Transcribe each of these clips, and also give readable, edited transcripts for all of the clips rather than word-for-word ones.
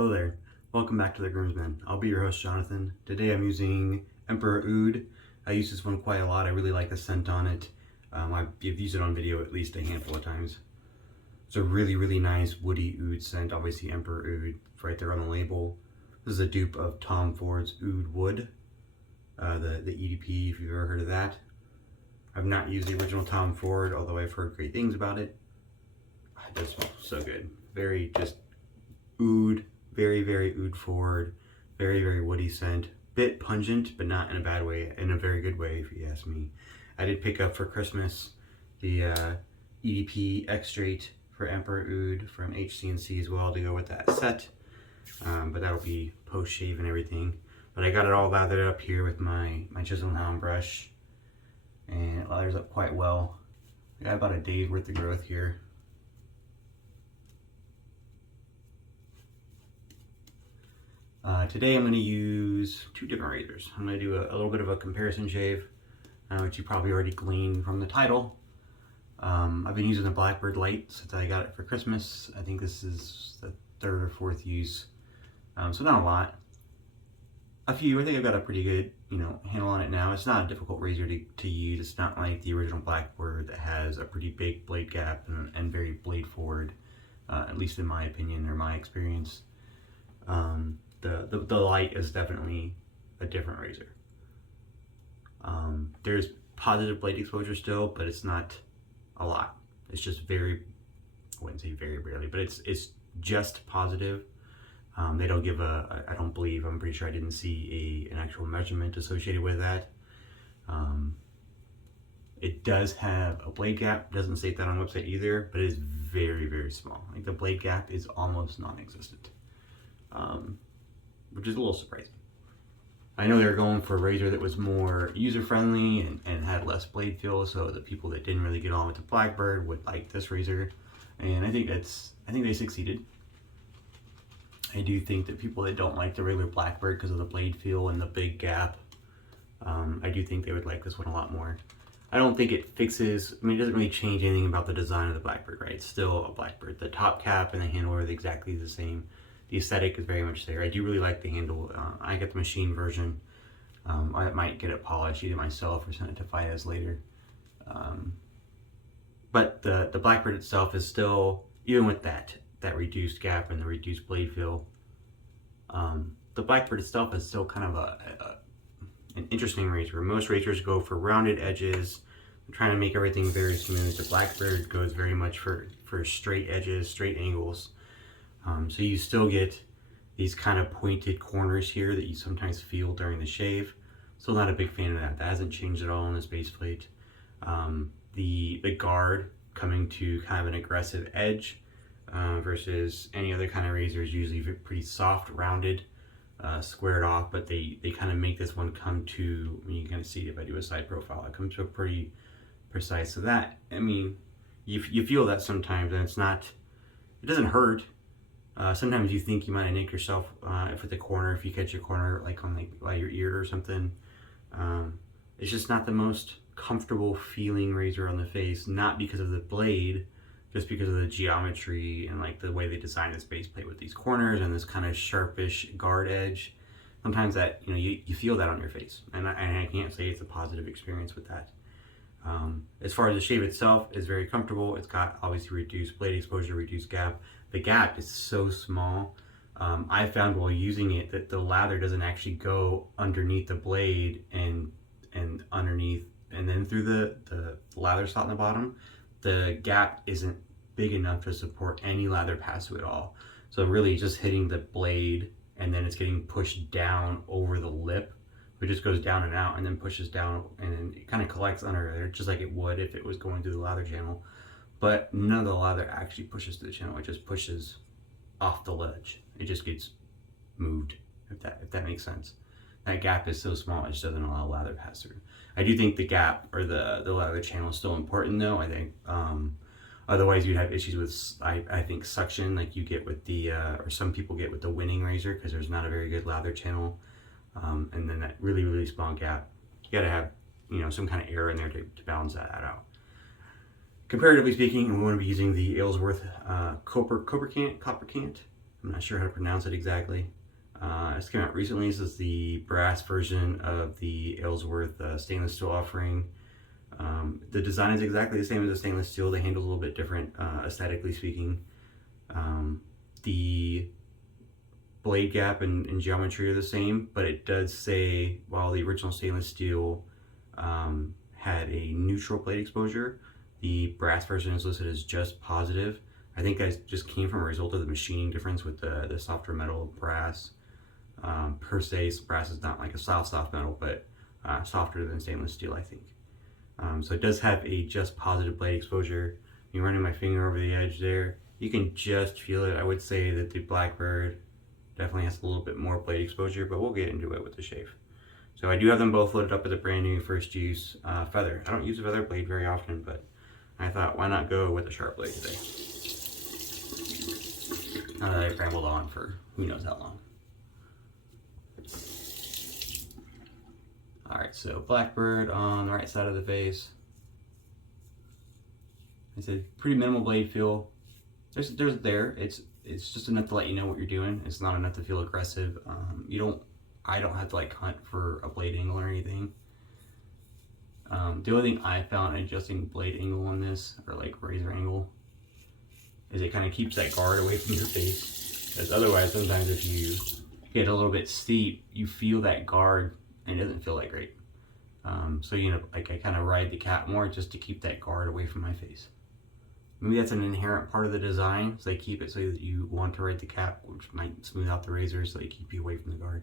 Hello there, welcome back to the Groomsmen. I'll be your host, Jonathan. Today I'm using Emperor Oud. I use this one quite a lot. I really like the scent on it. I've used it on video at least a handful of times. It's a really nice woody oud scent. Obviously Emperor Oud right there on the label. This is a dupe of Tom Ford's Oud Wood, the EDP, if you've ever heard of that. I've not used the original Tom Ford, although I've heard great things about it. It does smell so good. Very just oud, very oud forward, very woody scent. Bit pungent, but not in a bad way, in a very good way if you ask me. I did pick up for Christmas the EDP X-Straight for Emperor Oud from HC&C as well to go with that set. But that'll be post-shave and everything. But I got it all lathered up here with my chisel hound brush, and it lathers up quite well. I got about a day's worth of growth here. Today I'm going to use two different razors. I'm going to do a little bit of a comparison shave, which you probably already gleaned from the title. I've been using the Blackbird Lite since I got it for Christmas. I think this is the third or fourth use, so not a lot. I think I've got a pretty good, handle on it now. It's not a difficult razor to use. It's not like the original Blackbird that has a pretty big blade gap and very blade forward, at least in my opinion or my experience. The Lite is definitely a different razor. There's positive blade exposure still, but it's not a lot. It's just I wouldn't say very rarely, but it's just positive. They don't give I'm pretty sure I didn't see an actual measurement associated with that. It does have a blade gap, doesn't state that on the website either, but it is very small. Like the blade gap is almost non-existent. Which is a little surprising. I know they were going for a razor that was more user-friendly and had less blade feel, so the people that didn't really get on with the Blackbird would like this razor, and I think they succeeded. I do think that people that don't like the regular Blackbird because of the blade feel and the big gap, I do think they would like this one a lot more. I don't think it fixes, it doesn't really change anything about the design of the Blackbird, right? It's still a Blackbird. The top cap and the handle are exactly the same. The aesthetic is very much there. I do really like the handle. I get the machine version. I might get it polished either myself or send it to Fides later. But the Blackbird itself is still, even with that reduced gap and the reduced blade feel, the Blackbird itself is still kind of an interesting razor. Most razors go for rounded edges. I'm trying to make everything very smooth. The Blackbird goes very much for straight edges, straight angles. So you still get these kind of pointed corners here that you sometimes feel during the shave. Still not a big fan of that. That hasn't changed at all on this base plate. The guard coming to kind of an aggressive edge versus any other kind of razor is usually pretty soft, rounded, squared off, but they kind of make this one come to, you can see if I do a side profile, it comes to a pretty precise. So that, you feel that sometimes, and it doesn't hurt. Sometimes you think you might have nicked yourself with the corner if you catch your corner like on by your ear or something. It's just not the most comfortable feeling razor on the face, not because of the blade, just because of the geometry and like the way they designed this base plate with these corners and this kind of sharpish guard edge. Sometimes that you feel that on your face, and I can't say it's a positive experience with that. As far as the shave itself, it's very comfortable. It's got obviously reduced blade exposure, reduced gap. The gap is so small. I found while using it that the lather doesn't actually go underneath the blade and underneath and then through the lather slot in the bottom. The gap isn't big enough to support any lather pass through at all. So really just hitting the blade and then it's getting pushed down over the lip. It just goes down and out and then pushes down and then it kind of collects under there just like it would if it was going through the lather channel. But none of the lather actually pushes to the channel. It just pushes off the ledge. It just gets moved, if that makes sense. That gap is so small, it just doesn't allow lather pass through. I do think the gap or the lather channel is still important though. I think otherwise you'd have issues with I think suction like you get with the or some people get with the winning razor because there's not a very good lather channel. And then that really small gap, you gotta have some kind of air in there to balance that out. Comparatively speaking, we want to be using the Aylesworth Kopparkant I'm not sure how to pronounce it exactly. It's came out recently. This is the brass version of the Ellsworth stainless steel offering. The design is exactly the same as the stainless steel. The handle's a little bit different, aesthetically speaking. The blade gap and geometry are the same, but it does say, while the original stainless steel had a neutral blade exposure, the brass version is listed as just positive. I think that just came from a result of the machining difference with the softer metal brass. Per se, brass is not like a soft metal, but softer than stainless steel, I think. So it does have a just positive blade exposure. You're running my finger over the edge there. You can just feel it. I would say that the Blackbird definitely has a little bit more blade exposure, but we'll get into it with the shave. So I do have them both loaded up with a brand new first use feather. I don't use a feather blade very often, but I thought, why not go with a sharp blade today? Now that I've rambled on for who knows how long. Alright, so Blackbird on the right side of the face. It's a pretty minimal blade feel. It's just enough to let you know what you're doing. It's not enough to feel aggressive. I don't have to like hunt for a blade angle or anything. The only thing I found adjusting blade angle on this, or like razor angle, is it kind of keeps that guard away from your face. Because otherwise, sometimes if you get a little bit steep, you feel that guard and it doesn't feel that great. So like I kind of ride the cap more just to keep that guard away from my face. Maybe that's an inherent part of the design, so they keep it so that you want to ride the cap, which might smooth out the razor, so they keep you away from the guard.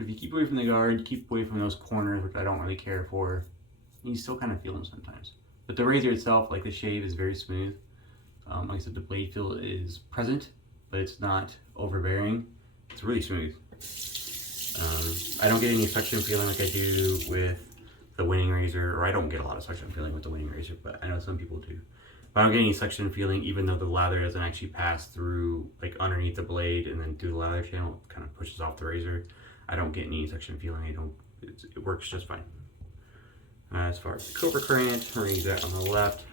If you keep away from the guard, keep away from those corners, which I don't really care for, you still kind of feel them sometimes. But the razor itself, like the shave, is very smooth. Like I said, the blade feel is present, but it's not overbearing. It's really smooth. I don't get any suction feeling like I do with the winning razor, or I don't get a lot of suction feeling with the winning razor, but I know some people do. But I don't get any suction feeling, even though the lather doesn't actually pass through, like underneath the blade and then through the lather channel. It kind of pushes off the razor. I don't get any suction feeling. It works just fine. As far as the Kopparkant, we're going to use that on the left.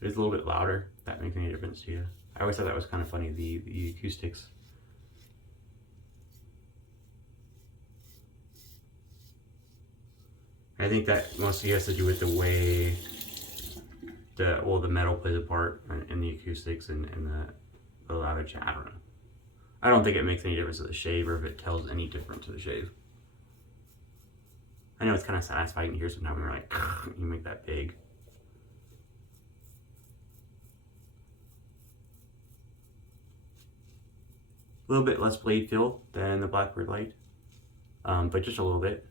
It is a little bit louder, if that makes any difference to you. I always thought that was kind of funny, the acoustics. I think that mostly has to do with the way the metal plays a part in the acoustics and the louder channel. I don't know. I don't think it makes any difference to the shave, or if it tells any different to the shave. I know it's kind of satisfying to hear sometimes when you're like, you make that big. A little bit less blade feel than the Blackbird Lite, but just a little bit.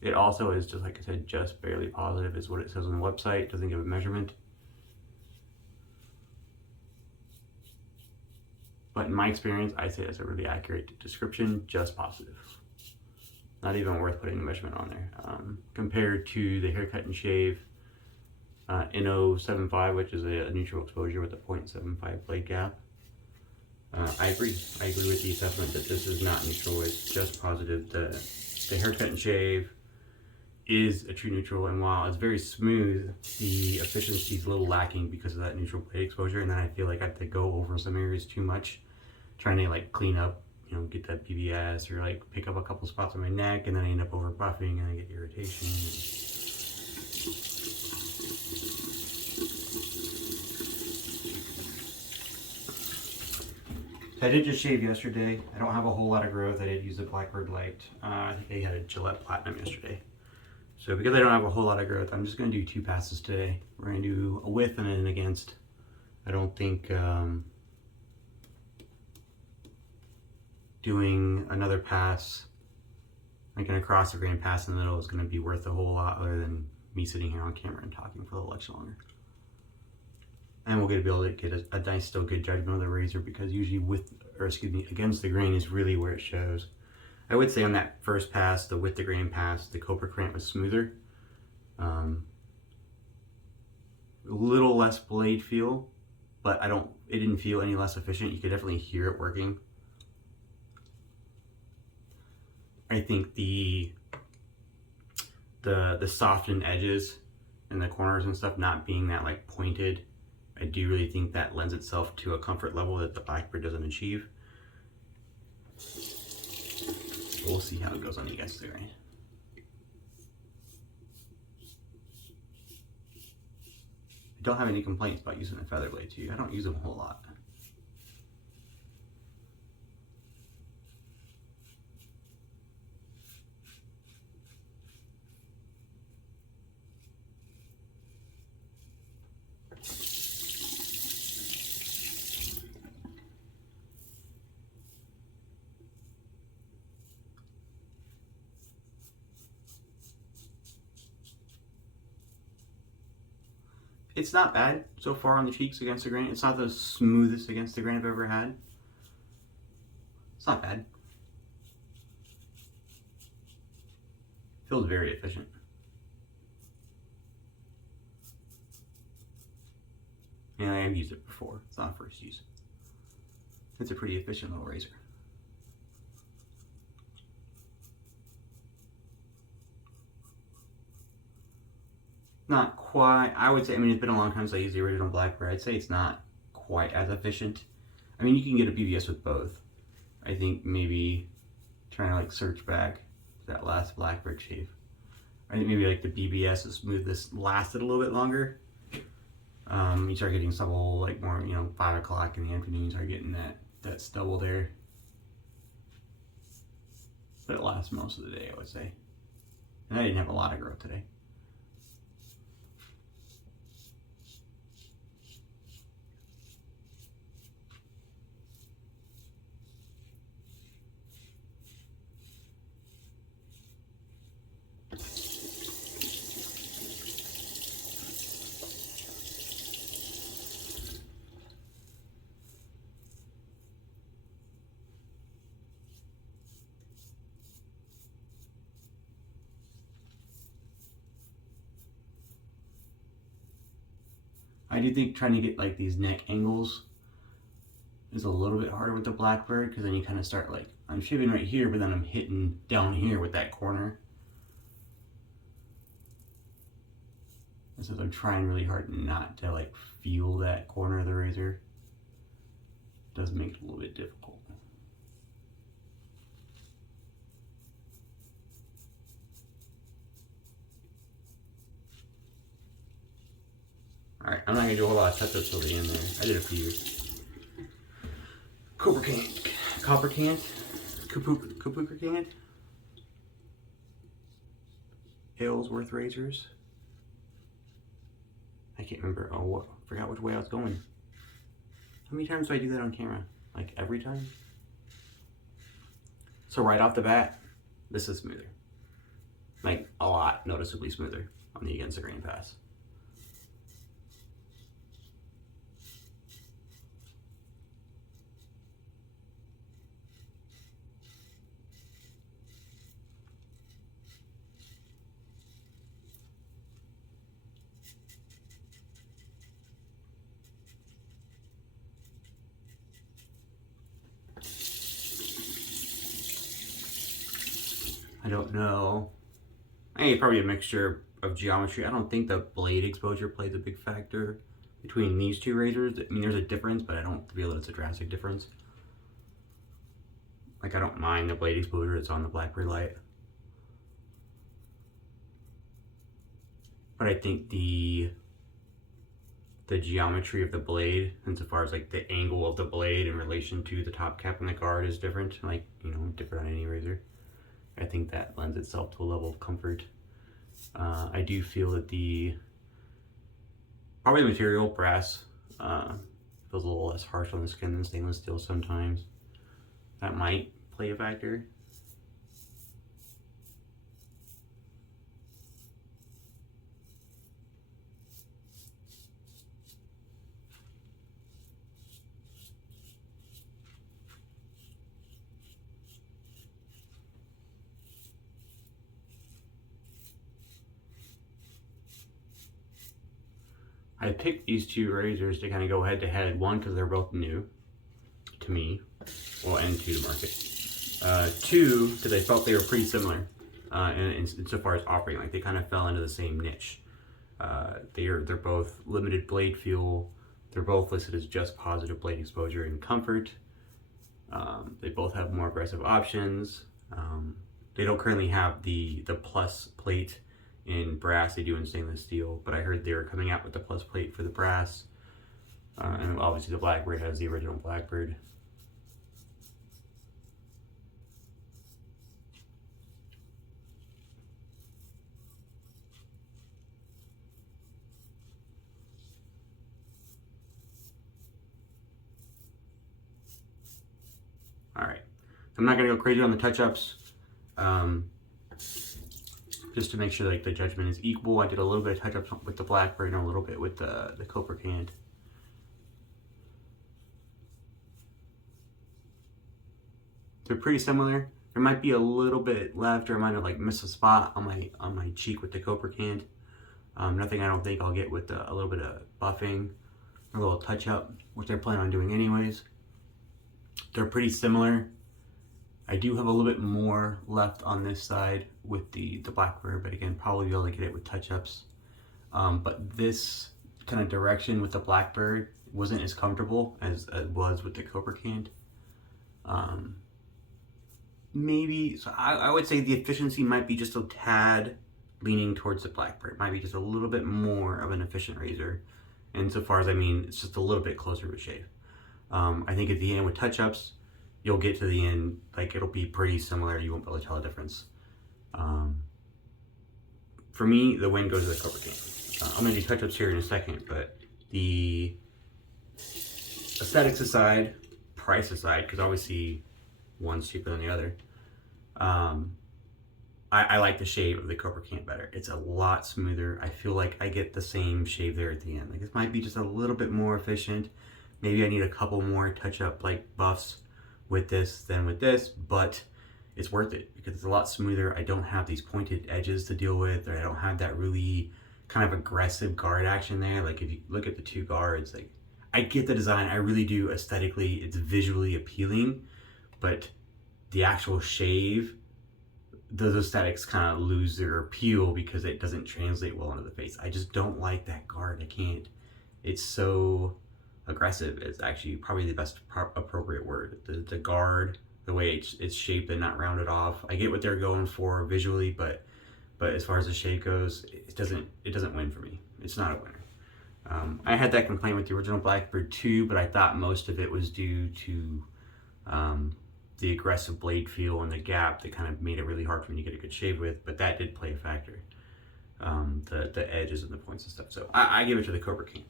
It also is, just like I said, just barely positive is what it says on the website. It doesn't give a measurement. But in my experience, I say that's a really accurate description, just positive. Not even worth putting a measurement on there. Compared to the haircut and shave NO75, which is a neutral exposure with a 0.75 blade gap. I agree with the assessment that this is not neutral, it's just positive. The haircut and shave is a true neutral, and while it's very smooth, the efficiency is a little lacking because of that neutral blade exposure, and then I feel like I have to go over some areas too much, trying to like clean up, get that PBS, or like pick up a couple spots on my neck, and then I end up over buffing and I get irritation. I did just shave yesterday. I don't have a whole lot of growth. I did use the Blackbird Lite. I think I had a Gillette Platinum yesterday. So because I don't have a whole lot of growth, I'm just going to do 2 passes today. We're going to do a with and an against. I don't think doing another pass, like an across the grain pass in the middle, is going to be worth a whole lot, other than me sitting here on camera and talking for a little much longer. And we'll be able to get a nice, still good judgment of the razor, because usually against the grain is really where it shows. I would say on that first pass, the with the grain pass, the Kopparkant was smoother. A little less blade feel, but it didn't feel any less efficient. You could definitely hear it working. I think the softened edges and the corners and stuff not being that like pointed, I do really think that lends itself to a comfort level that the Blackbird doesn't achieve. We'll see how it goes on the against the grain. I don't have any complaints about using the feather blade too. I don't use them a whole lot. It's not bad so far on the cheeks against the grain. It's not the smoothest against the grain I've ever had. It's not bad. Feels very efficient. And I have used it before. It's not first use. It's a pretty efficient little razor. Not quite, I would say, I mean, it's been a long time since I used the original Blackbird. I'd say it's not quite as efficient. I mean, you can get a BBS with both. I think maybe trying to like search back to that last Blackbird shave. I think maybe like the BBS, the smoothness lasted a little bit longer. You start getting stubble like more, 5 o'clock in the afternoon, you start getting that stubble there. But it lasts most of the day, I would say. And I didn't have a lot of growth today. I do think trying to get like these neck angles is a little bit harder with the Blackbird, because then you kind of start like, I'm shaving right here, but then I'm hitting down here with that corner. And so I'm trying really hard not to like feel that corner of the razor. It does make it a little bit difficult. Alright, I'm not going to do a whole lot of touch-ups till the end there. I did a few. Kopparkant Aylesworth razors. I can't remember. Oh, forgot which way I was going. How many times do I do that on camera? Like every time? So right off the bat, this is smoother. Like a lot noticeably smoother on the against the grain pass. I don't know. I think probably a mixture of geometry. I don't think the blade exposure plays a big factor between these two razors. I mean, there's a difference, but I don't feel that it's a drastic difference. Like, I don't mind the blade exposure that's on the Blackbird Lite. But I think the geometry of the blade, insofar as like the angle of the blade in relation to the top cap and the guard, is different. Like, different on any razor. I think that lends itself to a level of comfort. I do feel that probably the material, brass, feels a little less harsh on the skin than stainless steel sometimes. That might play a factor. I picked these two razors to kind of go head to head. One, because they're both new to me, well, and to the market. Two, because I felt they were pretty similar insofar as operating. Like they kind of fell into the same niche. They're both limited blade feel. They're both listed as just positive blade exposure and comfort. They both have more aggressive options. They don't currently have the plus plate in brass. They do in stainless steel, but I heard they were coming out with the plus plate for the brass. And obviously the Blackbird has the original Blackbird. All right, I'm not gonna go crazy on the touch-ups. Just to make sure like the judgment is equal, I did a little bit of touch-ups with the Blackbird and a little bit with the Kopparkant. They're pretty similar. There might be a little bit left, or I might have like missed a spot on my cheek with the Kopparkant. Nothing I don't think I'll get with a little bit of buffing, a little touch-up, which they're planning on doing anyways. They're pretty similar. I do have a little bit more left on this side with the Blackbird, but again, probably be able to get it with touch-ups. But this kind of direction with the Blackbird wasn't as comfortable as it was with the Kopparkant. Maybe, so I would say the efficiency might be just a tad leaning towards the Blackbird. It might be just a little bit more of an efficient razor. And so far as I mean, it's just a little bit closer to a shave. I think at the end with touch-ups, you'll get to the end, like it'll be pretty similar. You won't be able to tell a difference. For me, the win goes to the Kopparkant. I'm gonna do touch-ups here in a second, but the aesthetics aside, price aside, because obviously one's cheaper than the other, I like the shave of the Kopparkant better. It's a lot smoother. I feel like I get the same shave there at the end. Like this might be just a little bit more efficient. Maybe I need a couple more touch-up like buffs with this than with this, but it's worth it because it's a lot smoother. I don't have these pointed edges to deal with, or I don't have that really kind of aggressive guard action there. Like if you look at the two guards, like I get the design, I really do aesthetically, it's visually appealing, but the actual shave, those aesthetics kind of lose their appeal because it doesn't translate well into the face. I just don't like that guard. I can't. It's so aggressive. It's actually probably the best appropriate word. The guard, the way it's shaped and not rounded off. I get what they're going for visually, but as far as the shape goes, it doesn't win for me. It's not a winner. I had that complaint with the original Blackbird too, but I thought most of it was due to the aggressive blade feel and the gap that kind of made it really hard for me to get a good shave with, but that did play a factor. The edges and the points and stuff. So I give it to the Kopparkant.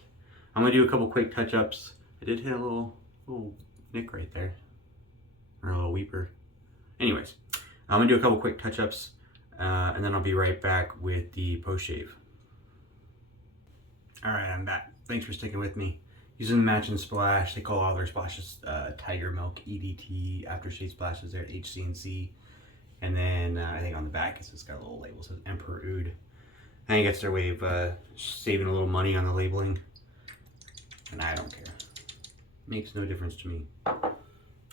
I'm gonna do a couple quick touch-ups. I did hit a little nick right there, or a little weeper. Anyways, I'm gonna do a couple quick touch-ups, and then I'll be right back with the post-shave. All right, I'm back. Thanks for sticking with me. Using the Match and Splash, they call all their splashes Tiger Milk EDT aftershave splashes there at HC&C. And then I think on the back it's just got a little label that says Emperor Oud. I think it's their way of saving a little money on the labeling. And I don't care. Makes no difference to me. It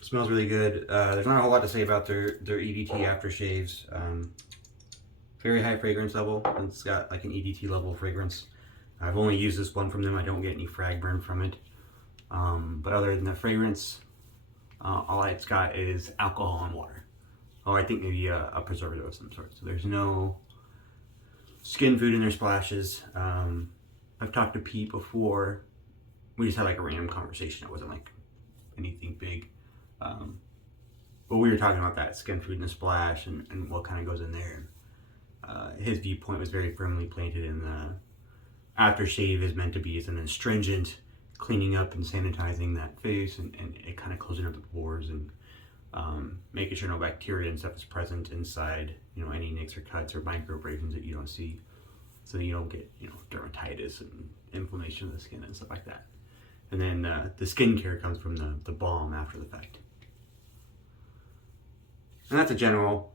smells really good. There's not a whole lot to say about their EDT aftershaves. Very high fragrance level. It's got like an EDT level fragrance. I've only used this one from them. I don't get any frag burn from it. But other than the fragrance, all it's got is alcohol and water. Oh, I think maybe a preservative of some sort. So there's no skin food in their splashes. I've talked to Pete before. We just had like a random conversation. It wasn't like anything big. But we were talking about that skin food in the splash and what kind of goes in there. His viewpoint was very firmly planted in the aftershave is meant to be as an astringent, cleaning up and sanitizing that face and it kind of closing up the pores and making sure no bacteria and stuff is present inside, any nicks or cuts or microabrasions that you don't see, so you don't get, dermatitis and inflammation of the skin and stuff like that. And then the skincare comes from the balm after the fact. And that's a general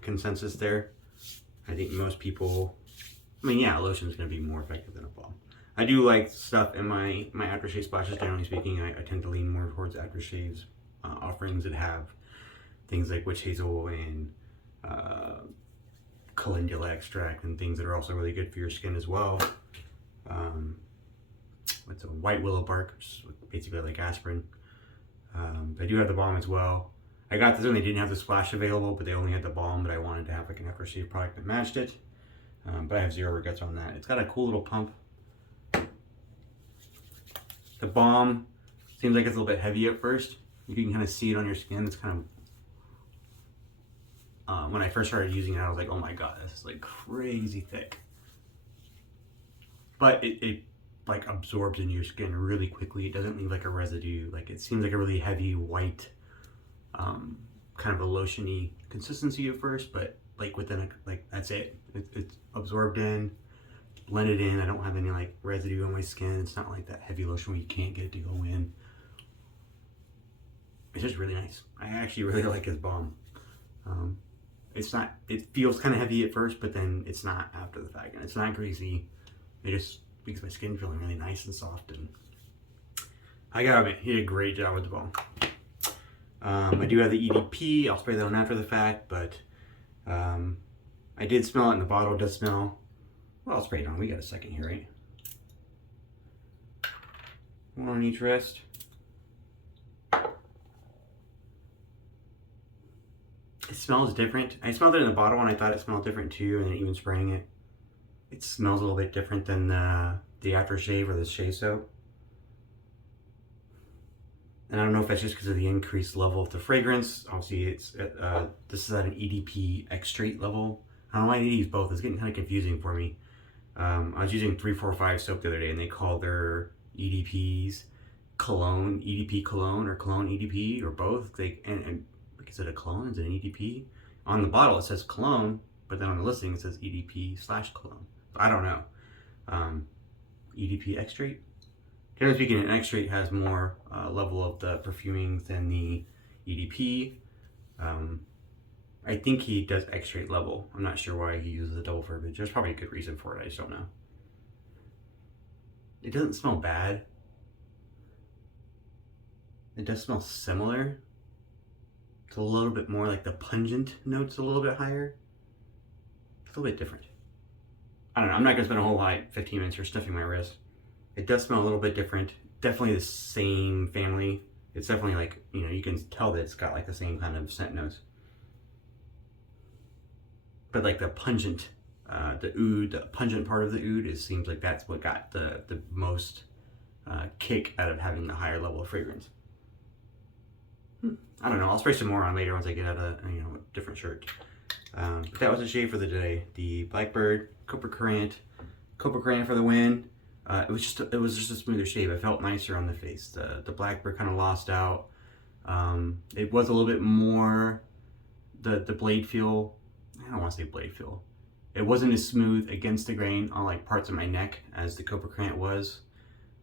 consensus there. I think most people, yeah, a lotion is going to be more effective than a balm. I do like stuff in my aftershave splashes. Generally speaking, I tend to lean more towards aftershaves offerings that have things like witch hazel and calendula extract and things that are also really good for your skin as well. What's a white willow bark, which is basically like aspirin. I do have the balm as well. I got this when they didn't have the splash available, but they only had the balm, but I wanted to have like an aftershave product that matched it. But I have zero regrets on that. It's got a cool little pump. The balm seems like it's a little bit heavy at first. You can kind of see it on your skin. It's kind of, when I first started using it, I was like, oh my God, this is like crazy thick. But it like absorbs in your skin really quickly. It doesn't leave like a residue. Like it seems like a really heavy white, kind of a lotiony consistency at first, but like within like that's it. It's absorbed in, blended in. I don't have any like residue on my skin. It's not like that heavy lotion where you can't get it to go in. It's just really nice. I actually really like his balm. It's not, it feels kind of heavy at first, but then it's not after the fact, and it's not greasy. It just makes my skin feeling really nice and soft, and I gotta admit, he did a great job with the balm. I do have the EDP. I'll spray that on after the fact, but I did smell it, and the bottle does smell. Well, I'll spray it on. We got a second here, right? One on each wrist. It smells different. I smelled it in the bottle and I thought it smelled different too, and then even spraying it, it smells a little bit different than the aftershave or the shave soap. And I don't know if that's just because of the increased level of the fragrance. Obviously, it's this is at an EDP extrait level. I don't know why I need to use both. It's getting kind of confusing for me. I was using 345 soap the other day, and they called their EDPs cologne, EDP cologne, or cologne EDP, or both. And is it a cologne? Is it an EDP? On the bottle it says cologne, but then on the listing it says EDP/cologne. I don't know. EDP extrait. Generally speaking, an extrait has more level of the perfuming than the EDP. I think he does extrait level. I'm not sure why he uses a double verbiage. There's probably a good reason for it. I just don't know. It doesn't smell bad. It does smell similar. It's a little bit more like the pungent notes, a little bit higher. It's a little bit different. I don't know. I'm not gonna spend a whole lot, 15 minutes here sniffing my wrist. It does smell a little bit different. Definitely the same family. It's definitely like, you know, you can tell that it's got like the same kind of scent notes. But like the pungent, the oud, the pungent part of the oud, it seems like that's what got the most kick out of having the higher level of fragrance. I don't know. I'll spray some more on later once I get out of, you know, a different shirt. But that was a shave for the day. The Blackbird Kopparkant for the win. It was just a smoother shave. It felt nicer on the face. The Blackbird kind of lost out. It was a little bit more the blade feel. I don't want to say blade feel. It wasn't as smooth against the grain on like parts of my neck as the Kopparkant was.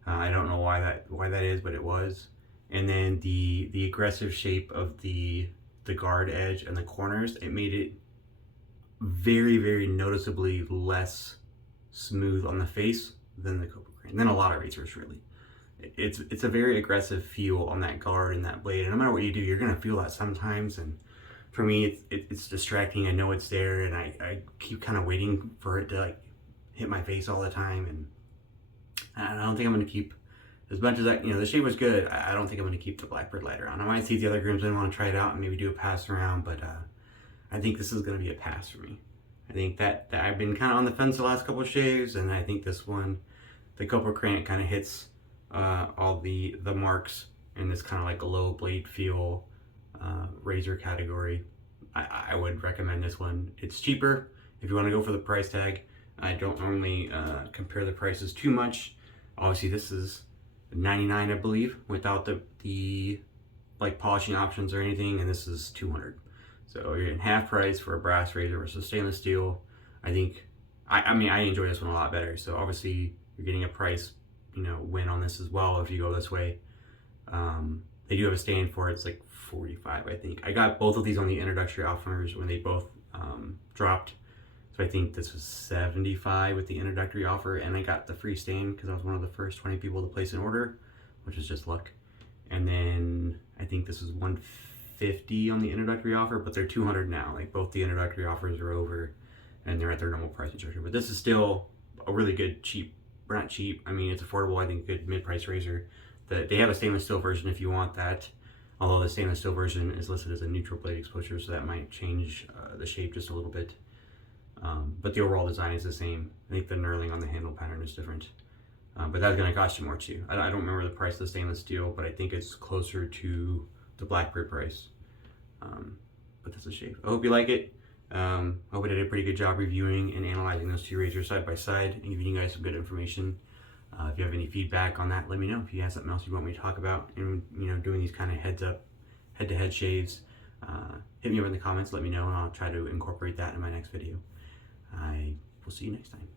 I don't know why that is, but it was. And then the aggressive shape of the guard edge and the corners, it made it very, very noticeably less smooth on the face than the Kopparkant, than a lot of razors really. It's a very aggressive feel on that guard and that blade, and no matter what you do, you're gonna feel that sometimes. And for me, it's distracting. I know it's there, and I keep kind of waiting for it to like hit my face all the time, and I don't think I'm gonna keep. As much as that, you know, the shave was good, I don't think I'm going to keep the Blackbird Lite around. I might see the other grooms and want to try it out and maybe do a pass around, but I think this is going to be a pass for me. I think that I've been kind of on the fence the last couple of shaves, and I think this one, the Kopparkant, kind of hits all the marks in this kind of like a low blade feel razor category. I would recommend this one. It's cheaper if you want to go for the price tag. I don't normally compare the prices too much. Obviously, this is $99, I believe, without the like polishing options or anything, and this is $200. So you're getting half price for a brass razor versus stainless steel. I think, I mean, I enjoy this one a lot better. So obviously you're getting a price, you know, win on this as well if you go this way. They do have a stand for it. It's like $45, I think. I got both of these on the introductory offers when they both dropped. So I think this was $75 with the introductory offer, and I got the free stain because I was one of the first 20 people to place an order, which is just luck. And then I think this was $150 on the introductory offer, but they're $200 now. Like, both the introductory offers are over and they're at their normal pricing structure. But this is still a really good, cheap, or not cheap, I mean, it's affordable, I think, good mid-price razor. They have a stainless steel version if you want that, although the stainless steel version is listed as a neutral blade exposure, so that might change the shape just a little bit. But the overall design is the same. I think the knurling on the handle pattern is different. But that's going to cost you more too. I don't remember the price of the stainless steel, but I think it's closer to the Blackbird price. But that's a shape. I hope you like it. I hope I did a pretty good job reviewing and analyzing those two razors side by side and giving you guys some good information. If you have any feedback on that, let me know. If you have something else you want me to talk about, and doing these kind of head-to-head shaves, hit me up in the comments. Let me know, and I'll try to incorporate that in my next video. I will see you next time.